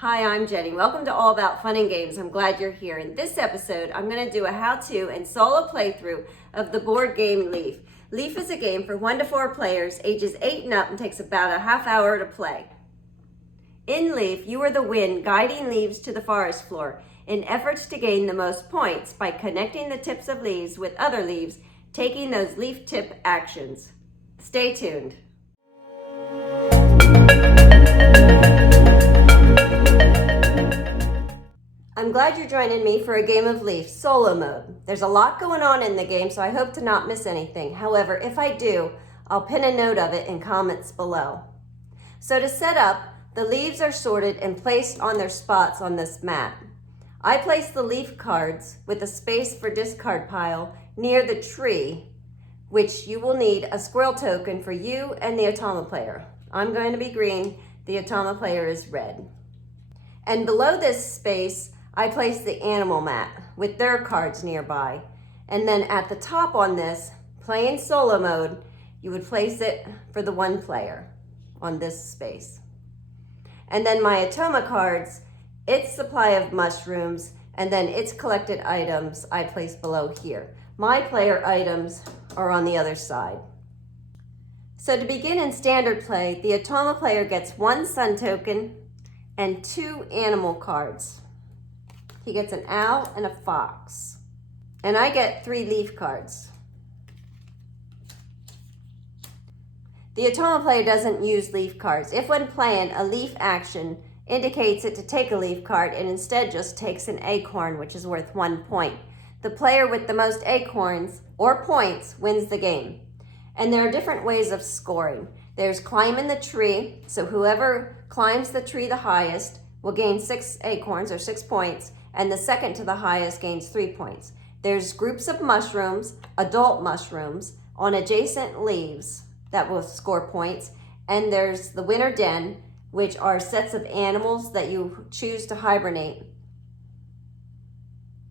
Hi, I'm Jenny. Welcome to All About Fun and Games. I'm glad you're here. In this episode, I'm going to do a how-to and solo playthrough of the board game Leaf. Leaf is a game for 1 to 4 players, ages 8 and up, and takes about a half hour to play. In Leaf, you are the wind guiding leaves to the forest floor in efforts to gain the most points by connecting the tips of leaves with other leaves, taking those leaf tip actions. Stay tuned. I'm glad you're joining me for a game of Leaf, solo mode. There's a lot going on in the game, so I hope to not miss anything. However, if I do, I'll pin a note of it in comments below. So to set up, the leaves are sorted and placed on their spots on this mat. I place the leaf cards with a space for discard pile near the tree, which you will need a squirrel token for you and the Automa player. I'm going to be green, the Automa player is red. And below this space, I place the animal mat with their cards nearby. And then at the top on this, playing solo mode, you would place it for the one player on this space. And then my Automa cards, its supply of mushrooms, and then its collected items I place below here. My player items are on the other side. So to begin in standard play, the Automa player gets 1 sun token and 2 animal cards. He gets an owl and a fox. And I get 3 leaf cards. The Automa player doesn't use leaf cards. If when playing, a leaf action indicates it to take a leaf card and instead just takes an acorn, which is worth 1 point. The player with the most acorns or points wins the game. And there are different ways of scoring. There's climbing the tree, so whoever climbs the tree the highest will gain 6 acorns or 6 points, and the second to the highest gains 3 points. There's groups of mushrooms, adult mushrooms, on adjacent leaves that will score points, and there's the winter den, which are sets of animals that you choose to hibernate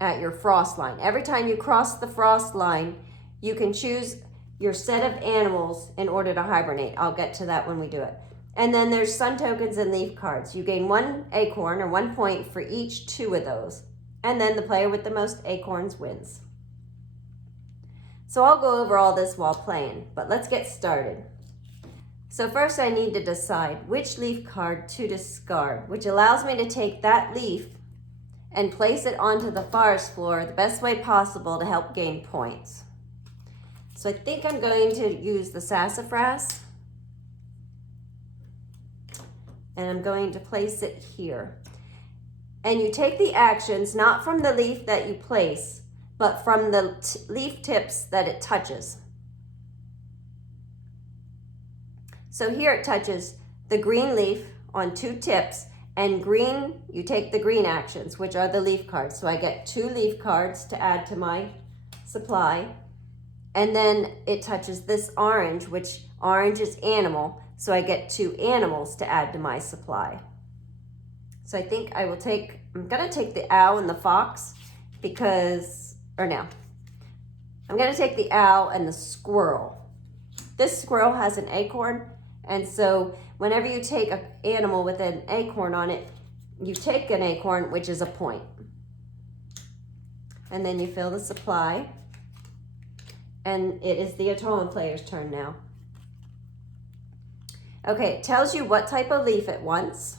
at your frost line. Every time you cross the frost line, you can choose your set of animals in order to hibernate. I'll get to that when we do it. And then there's sun tokens and leaf cards. You gain 1 acorn or 1 point for each 2 of those. And then the player with the most acorns wins. So I'll go over all this while playing, but let's get started. So first I need to decide which leaf card to discard, which allows me to take that leaf and place it onto the forest floor the best way possible to help gain points. So I think I'm going to use the sassafras. And I'm going to place it here. And you take the actions not from the leaf that you place, but from the leaf tips that it touches. So here it touches the green leaf on 2 tips, and green, you take the green actions, which are the leaf cards. So I get 2 leaf cards to add to my supply. And then it touches this orange, which orange is animal. So I get 2 animals to add to my supply. So I think I'm gonna take the owl and the fox I'm gonna take the owl and the squirrel. This squirrel has an acorn, and so whenever you take an animal with an acorn on it, you take an acorn, which is a point. And then you fill the supply, and it is the Automa player's turn now. Okay, it tells you what type of leaf it wants,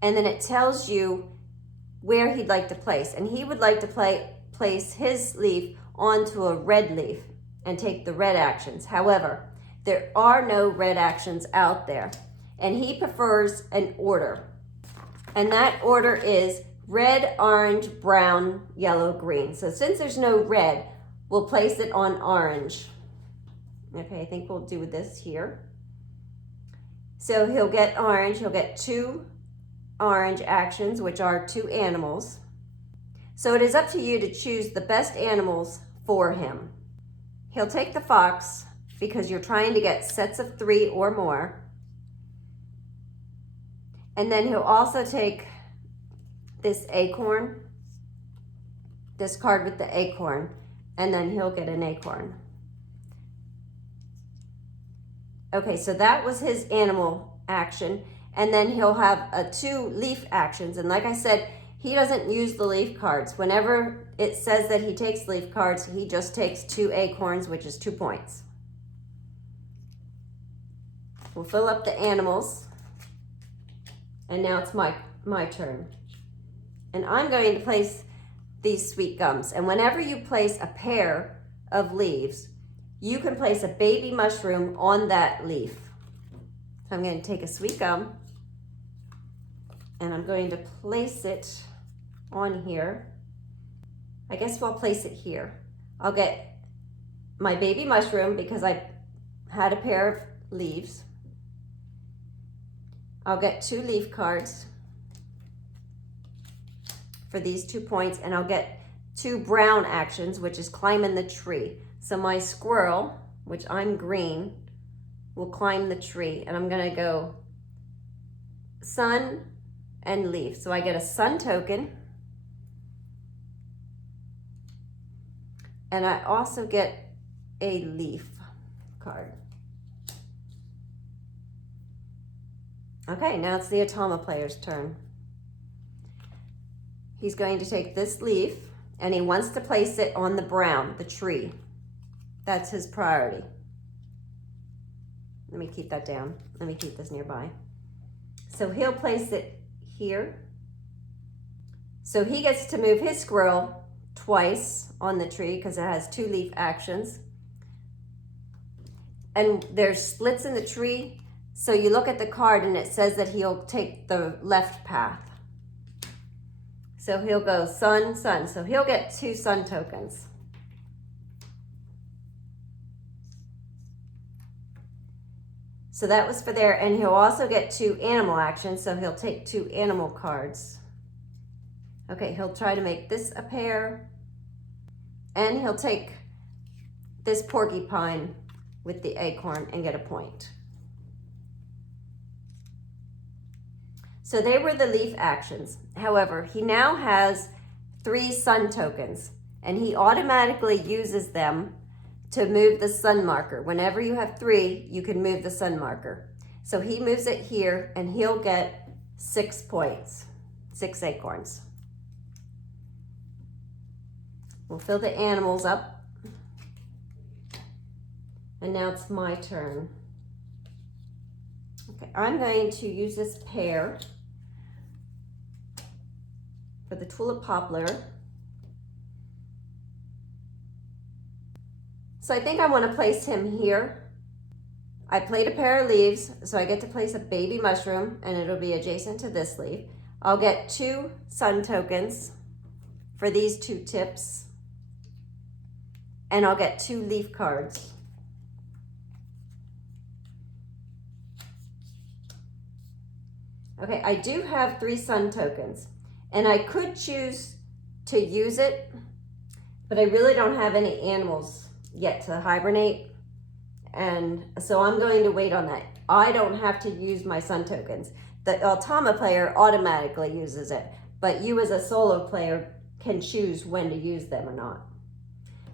and then it tells you where he'd like to place. And he would like to place his leaf onto a red leaf and take the red actions. However, there are no red actions out there, and he prefers an order. And that order is red, orange, brown, yellow, green. So since there's no red, we'll place it on orange. Okay, I think we'll do this here. So he'll get orange, he'll get 2 orange actions, which are 2 animals. So it is up to you to choose the best animals for him. He'll take the fox because you're trying to get sets of 3 or more. And then he'll also take this acorn, this card with the acorn, and then he'll get an acorn. Okay, so that was his animal action. and then he'll have 2 leaf actions. And like I said, he doesn't use the leaf cards. Whenever it says that he takes leaf cards, he just takes 2 acorns, which is 2 points. We'll fill up the animals. And now it's my turn. And I'm going to place these sweet gums. And whenever you place a pair of leaves, you can place a baby mushroom on that leaf. So I'm going to take a sweet gum and I'm going to place it on here. I guess I'll place it here. I'll get my baby mushroom because I had a pair of leaves. I'll get 2 leaf cards for these 2 points, and I'll get 2 brown actions, which is climbing the tree. So my squirrel, which I'm green, will climb the tree, and I'm gonna go sun and leaf. So I get a sun token, and I also get a leaf card. Okay, now it's the Automa player's turn. He's going to take this leaf and he wants to place it on the brown, the tree. That's his priority. Let me keep that down. Let me keep this nearby. So he'll place it here. So he gets to move his squirrel twice on the tree because it has 2 leaf actions. And there's splits in the tree. So you look at the card and it says that he'll take the left path. So he'll go sun, sun. So he'll get 2 sun tokens. So that was for there. And he'll also get 2 animal actions. So he'll take 2 animal cards. Okay, he'll try to make this a pair. And he'll take this porcupine with the acorn and get a point. So they were the leaf actions. However, he now has 3 sun tokens, and he automatically uses them to move the sun marker. Whenever you have 3, you can move the sun marker. So he moves it here, and he'll get 6 points, 6 acorns. We'll fill the animals up. And now it's my turn. Okay, I'm going to use this pair for the tulip poplar. So I think I want to place him here. I played a pair of leaves, so I get to place a baby mushroom, and it'll be adjacent to this leaf. I'll get 2 sun tokens for these 2 tips, and I'll get 2 leaf cards. Okay, I do have 3 sun tokens, and I could choose to use it, but I really don't have any animals yet to hibernate, and so I'm going to wait on that. I don't have to use my sun tokens. The Automa player automatically uses it, but you as a solo player can choose when to use them or not.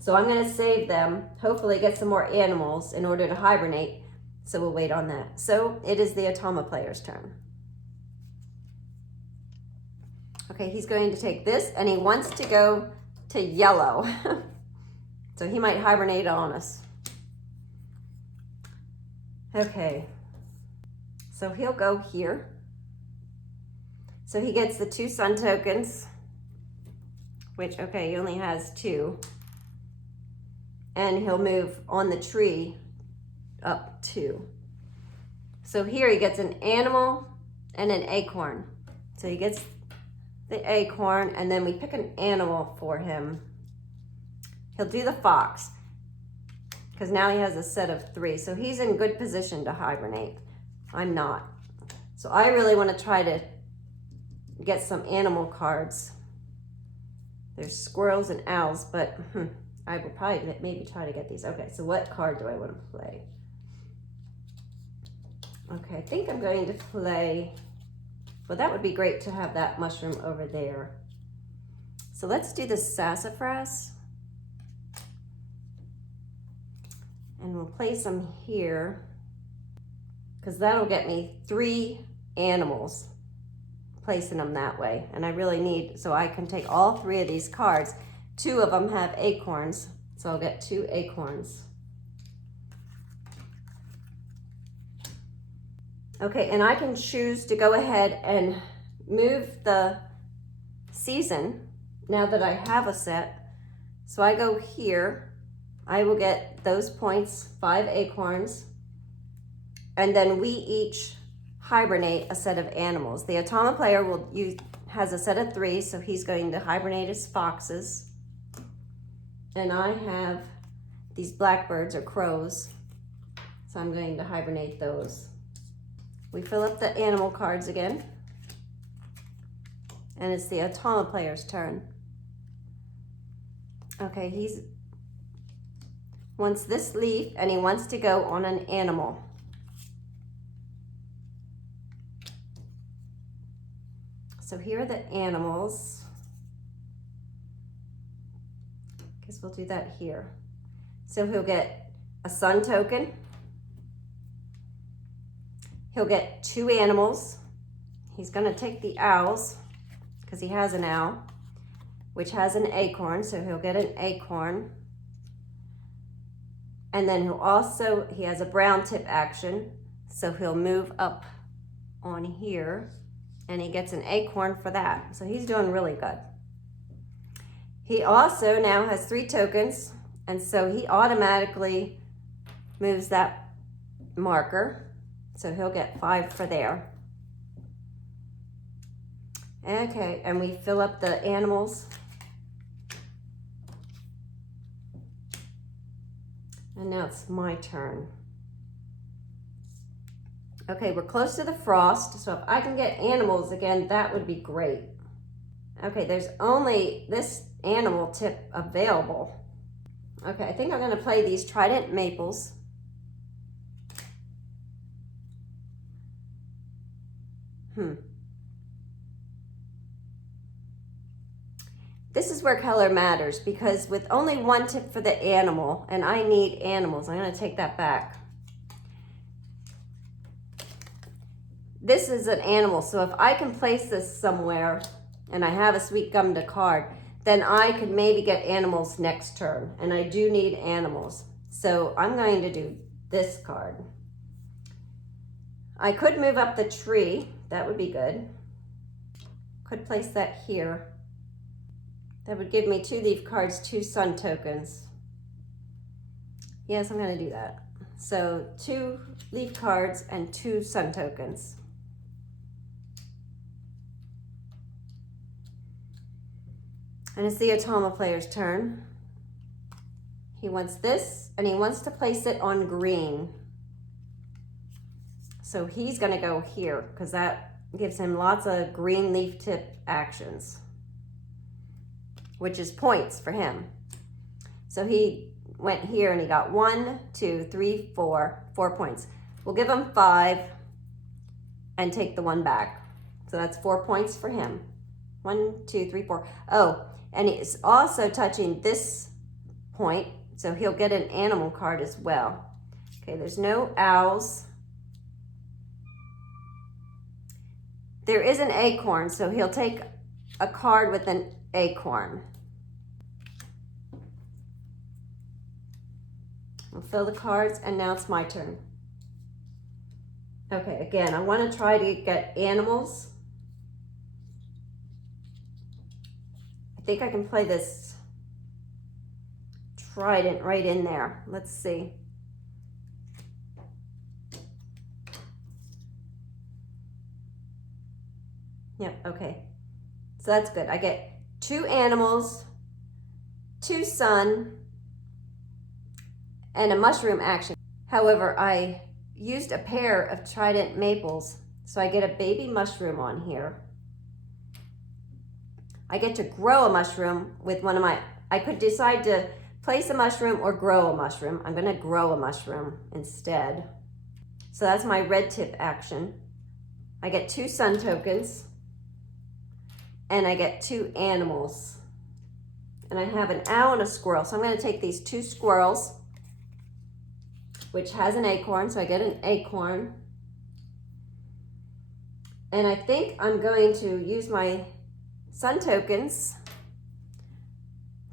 So I'm going to save them, hopefully get some more animals in order to hibernate, so we'll wait on that. So it is the Automa player's turn. Okay, he's going to take this, and he wants to go to yellow. So he might hibernate on us. Okay, so he'll go here. So he gets the 2 sun tokens, which, okay, he only has 2. And he'll move on the tree up 2. So here he gets an animal and an acorn. So he gets the acorn, and then we pick an animal for him. He'll do the fox, because now he has a set of 3. So he's in good position to hibernate. I'm not. So I really want to try to get some animal cards. There's squirrels and owls, but I will probably maybe try to get these. Okay, so what card do I want to play? Okay, I think I'm going to play, well, that would be great to have that mushroom over there. So let's do the sassafras. And we'll place them here, because that'll get me 3 animals, placing them that way. And I really need, so I can take all 3 of these cards. 2 of them have acorns, so I'll get 2 acorns. Okay, and I can choose to go ahead and move the season now that I have a set. So I go here, I will get those points, 5 acorns, and then we each hibernate a set of animals. The Automa player has a set of 3, so he's going to hibernate his foxes. And I have these blackbirds or crows, so I'm going to hibernate those. We fill up the animal cards again, and it's the Automa player's turn. Okay, he wants this leaf, and he wants to go on an animal. So here are the animals. Guess we'll do that here. So he'll get a sun token. He'll get 2 animals. He's gonna take the owls because he has an owl, which has an acorn, so he'll get an acorn. And then he has a brown tip action, so he'll move up on here and he gets an acorn for that. So he's doing really good. He also now has 3 tokens, and so he automatically moves that marker. So he'll get 5 for there. Okay, and we fill up the animals. And now it's my turn. Okay, we're close to the frost, so if I can get animals again, that would be great. Okay, there's only this animal tip available. Okay, I think I'm gonna play these Trident Maples. This is where color matters, because with only 1 tip for the animal, and I need animals, I'm gonna take that back. This is an animal, so if I can place this somewhere and I have a Sweet Gumda card, then I could maybe get animals next turn, and I do need animals. So I'm going to do this card. I could move up the tree, that would be good. Could place that here. That would give me 2 leaf cards, 2 sun tokens. Yes, I'm gonna do that. So 2 leaf cards and 2 sun tokens. And it's the Automa player's turn. He wants this, and he wants to place it on green. So he's gonna go here, because that gives him lots of green leaf tip actions, which is points for him. So he went here and he got 1, 2, 3, 4 points. We'll give him 5 and take the 1 back. So that's 4 points for him. 1, 2, 3, 4. Oh, and he's also touching this point, so he'll get an animal card as well. Okay, there's no owls. There is an acorn, so he'll take a card with an acorn. We'll fill the cards, and now it's my turn. Okay, again, I want to try to get animals. I think I can play this Trident right in there. Let's see. Yep, okay. So that's good. I get 2 animals, 2 sun, and a mushroom action. However, I used a pair of Trident Maples, so I get a baby mushroom on here. I get to grow a mushroom with one of my, I could decide to place a mushroom or grow a mushroom. I'm gonna grow a mushroom instead. So that's my red tip action. I get 2 sun tokens, and I get 2 animals. And I have an owl and a squirrel. So I'm gonna take these 2 squirrels, which has an acorn, so I get an acorn. And I think I'm going to use my sun tokens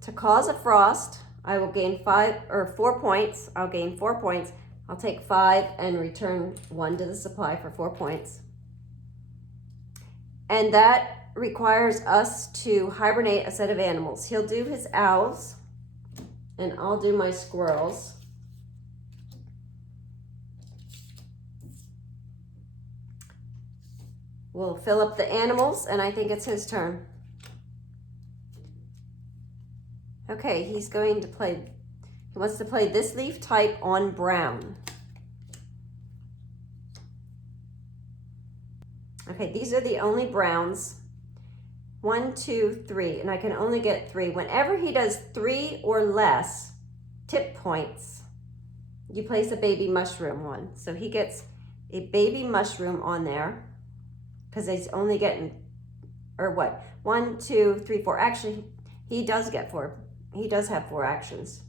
to cause a frost. I will gain 4 points. I'll gain 4 points. I'll take 5 and return 1 to the supply for 4 points. And that requires us to hibernate a set of animals. He'll do his owls, and I'll do my squirrels. We'll fill up the animals, and I think it's his turn. Okay, he's going to play, he wants to play this leaf type on brown. Okay, these are the only browns. 1, 2, 3, and I can only get 3. Whenever he does 3 or less tip points, you place a baby mushroom one. So he gets a baby mushroom on there because he's only getting, or what? 1, 2, 3, 4. Actually, he does get 4. He does have 4 actions.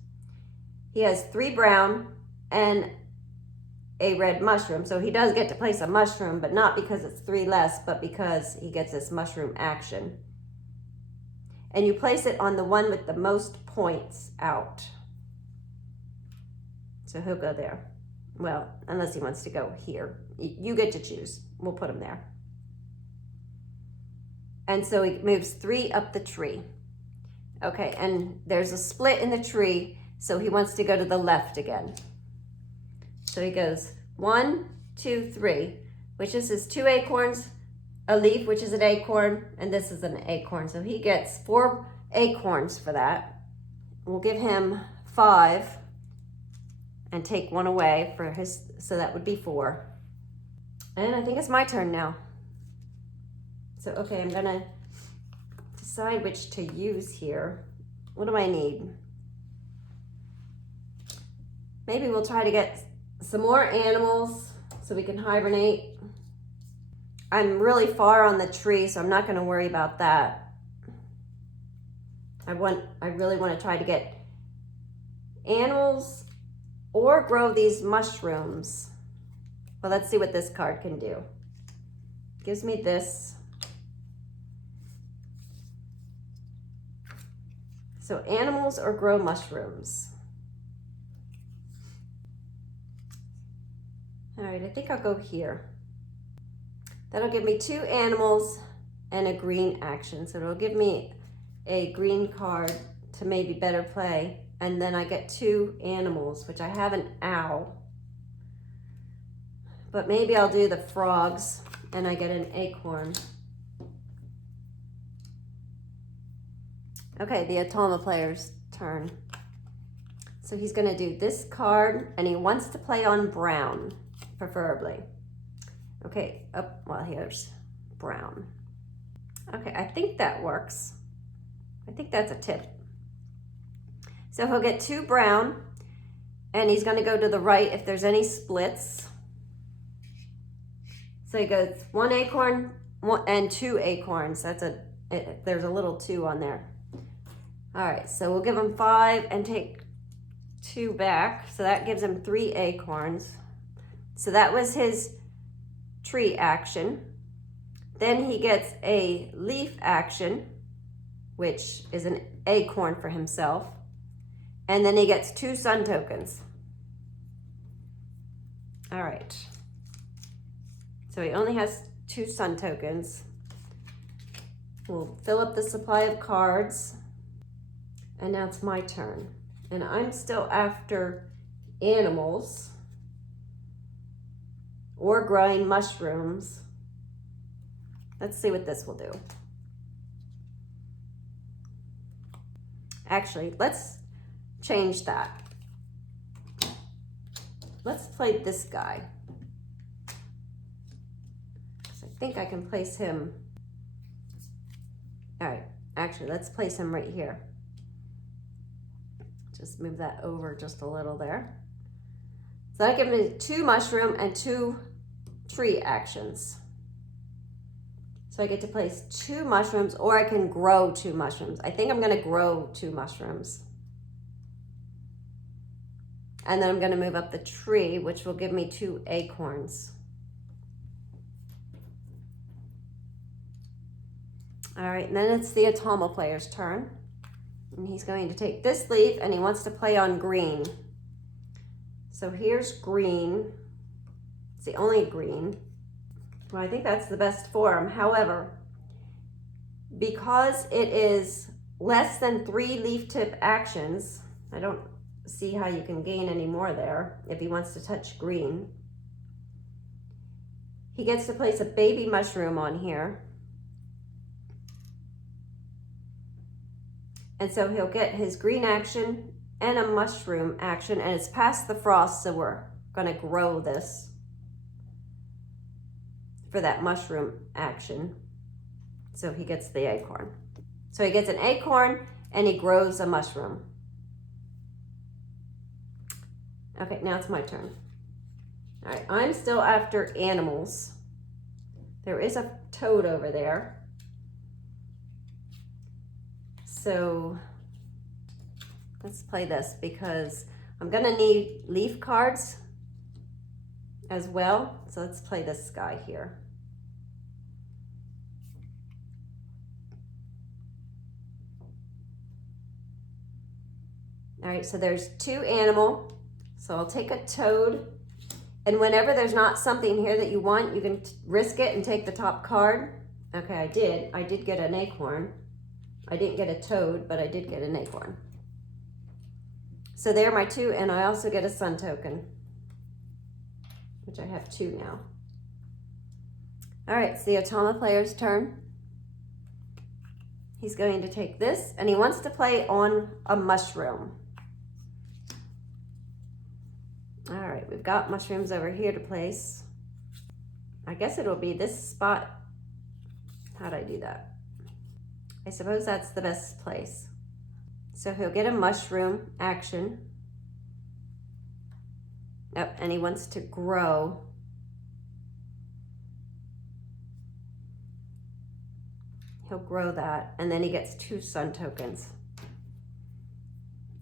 He has 3 brown and a red mushroom. So he does get to place a mushroom, but not because it's 3 less, but because he gets this mushroom action. And you place it on the one with the most points out. So he'll go there. Well, unless he wants to go here. You get to choose. We'll put him there. And so he moves 3 up the tree. Okay, and there's a split in the tree, so he wants to go to the left again. So he goes 1, 2, 3, which is his 2 acorns, a leaf, which is an acorn, and this is an acorn. So he gets 4 acorns for that. We'll give him 5 and take 1 away for his, so that would be 4. And I think it's my turn now. So, okay, I'm gonna decide which to use here. What do I need? Maybe we'll try to get some more animals so we can hibernate. I'm really far on the tree, so I'm not gonna worry about that. I really wanna try to get animals or grow these mushrooms. Well, let's see what this card can do. Gives me this. So animals or grow mushrooms. All right, I think I'll go here. That'll give me 2 animals and a green action. So it'll give me a green card to maybe better play. And then I get 2 animals, which I have an owl. But maybe I'll do the frogs and I get an acorn. Okay, the Atoma player's turn. So he's gonna do this card and he wants to play on brown, preferably. Okay, well, here's brown. Okay, I think that works. I think that's a tip. So he'll get 2 brown and he's gonna go to the right if there's any splits. So he goes 1 acorn and 2 acorns. There's a little 2 on there. All right, so we'll give him 5 and take 2 back. So that gives him 3 acorns. So that was his tree action. Then he gets a leaf action, which is an acorn for himself. And then he gets 2 sun tokens. All right. So he only has 2 sun tokens. We'll fill up the supply of cards. And now it's my turn. And I'm still after animals or growing mushrooms. Let's see what this will do. Actually, let's change that. Let's play this guy. So I think I can place him. All right, actually, let's place him right here. Just move that over just a little there. So that gives me 2 mushroom and 2 tree actions. So I get to place 2 mushrooms, or I can grow 2 mushrooms. I think I'm gonna grow 2 mushrooms. And then I'm gonna move up the tree, which will give me 2 acorns. All right, and then it's the Atama player's turn. And he's going to take this leaf and he wants to play on green. So here's green. It's the only green. Well, I think that's the best for him. However, because it is less than 3 leaf tip actions, I don't see how you can gain any more there if he wants to touch green. He gets to place a baby mushroom on here. And so he'll get his green action and a mushroom action, and it's past the frost, so we're gonna grow this for that mushroom action. So he gets the acorn. So he gets an acorn and he grows a mushroom. Okay, now it's my turn. All right, I'm still after animals. There is a toad over there. So let's play this because I'm gonna need leaf cards as well. So let's play this guy here. All right, so there's 2 animal. So I'll take a toad, and whenever there's not something here that you want, you can risk it and take the top card. Okay, I did get an acorn. I didn't get a toad, but I did get an acorn. So there are my 2, and I also get a sun token, which I have 2 now. All right, it's the Atama player's turn. He's going to take this, and he wants to play on a mushroom. All right, we've got mushrooms over here to place. I guess it'll be this spot. How'd I do that? I suppose that's the best place. So he'll get a mushroom action. Yep, and he wants to grow. He'll grow that, and then he gets 2 sun tokens.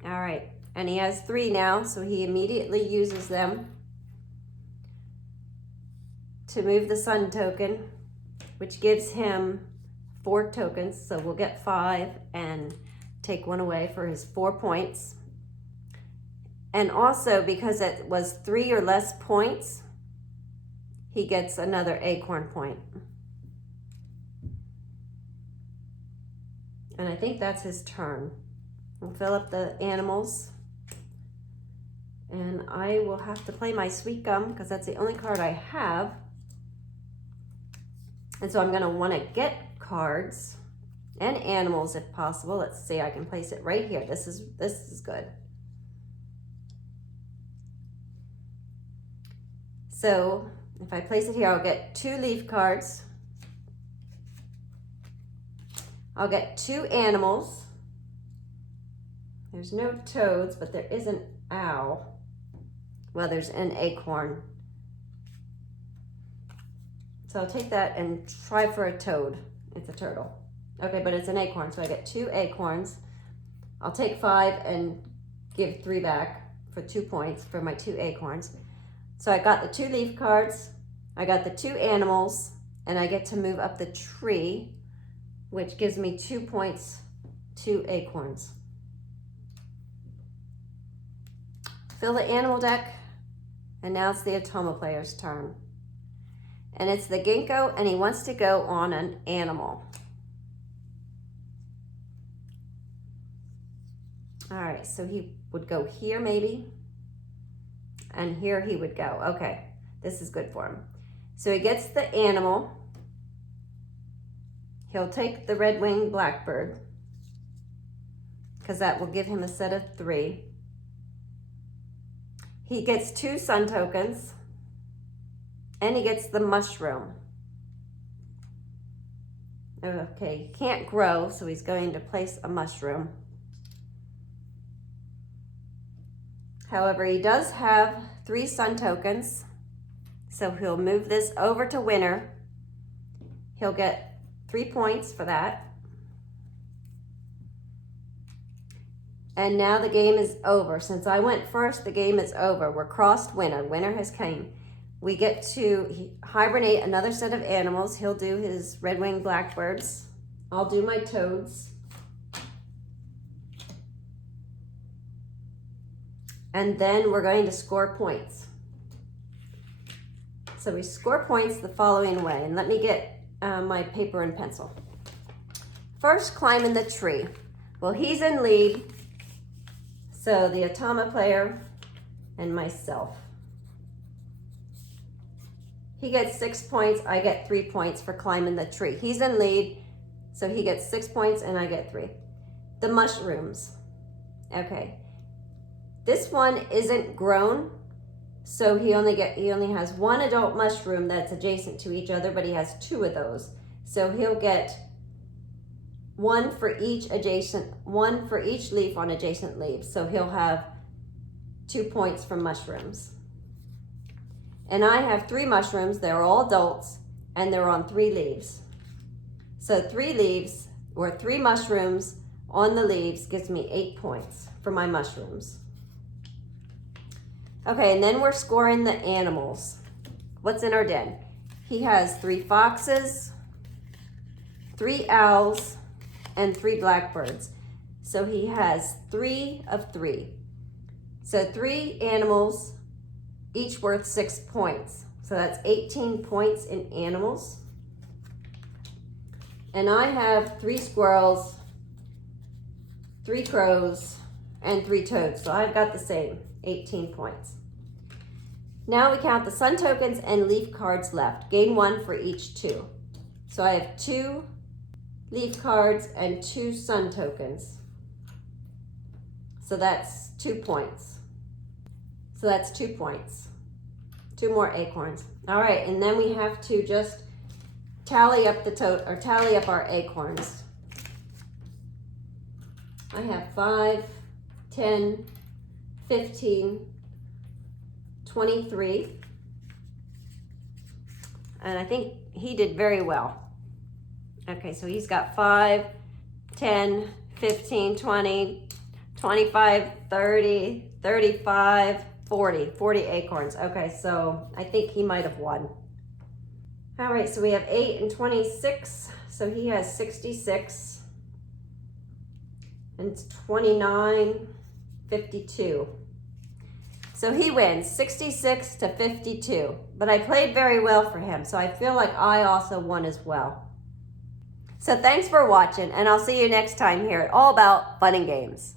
All right, and he has 3 now, so he immediately uses them to move the sun token, which gives him 4 tokens, so we'll get 5 and take 1 away for his 4 points. And also, because it was 3 or less points, he gets another acorn point. And I think that's his turn. We'll fill up the animals. And I will have to play my sweet gum because that's the only card I have. And so I'm gonna wanna get cards and animals if possible. Let's see, I can place it right here. This is good. So if I place it here, I'll get 2 leaf cards. I'll get 2 animals. There's no toads, but there is an owl. Well, there's an acorn. So I'll take that and try for a toad. It's a turtle. Okay, but it's an acorn, so I get 2 acorns. I'll take 5 and give 3 back for 2 points for my 2 acorns. So I got the 2 leaf cards, I got the 2 animals, and I get to move up the tree, which gives me 2 points, 2 acorns. Fill the animal deck, and now it's the Atama player's turn. And it's the Ginkgo, and he wants to go on an animal. All right, so he would go here maybe, and here he would go. Okay, this is good for him. So he gets the animal. He'll take the red-winged blackbird because that will give him a set of 3. He gets 2 sun tokens, and he gets the mushroom. Okay, he can't grow, so he's going to place a mushroom. However, he does have 3 sun tokens, so he'll move this over to winner. He'll get 3 points for that. And now the game is over. Since I went first, the game is over. We're crossed winner. Winner has came. We get to hibernate another set of animals. He'll do his red-winged blackbirds I'll do my toads. And then we're going to score points. So we score points the following way. And let me get my paper and pencil. First, climbing the tree. Well, he's in lead. So the Atama player and myself. He gets 6 points, I get 3 points for climbing the tree. He's in lead, so he gets 6 points and I get 3. The mushrooms. Okay. This one isn't grown, so he only has one adult mushroom that's adjacent to each other, but he has 2 of those. So he'll get one for each leaf on adjacent leaves. So he'll have 2 points from mushrooms. And I have 3 mushrooms, they're all adults, and they're on 3 leaves. So 3 leaves, or 3 mushrooms on the leaves gives me 8 points for my mushrooms. Okay, and then we're scoring the animals. What's in our den? He has 3 foxes, 3 owls, and 3 blackbirds. So he has 3 of 3. So 3 animals, each worth 6 points. So that's 18 points in animals. And I have 3 squirrels, 3 crows, and 3 toads. So I've got the same, 18 points. Now we count the sun tokens and leaf cards left. Gain 1 for each 2. So I have 2 leaf cards and 2 sun tokens. So that's 2 points. So that's 2 points. 2 more acorns. All right, and then we have to just tally up tally up our acorns. I have 5, 10, 15, 23. And I think he did very well. Okay, so he's got 5, 10, 15, 20, 25, 30, 35, 40 acorns. Okay, so I think he might have won. All right, so we have 8 and 26. So he has 66. And 29, 52. So he wins 66 to 52. But I played very well for him, so I feel like I also won as well. So thanks for watching, and I'll see you next time here at All About Fun and Games.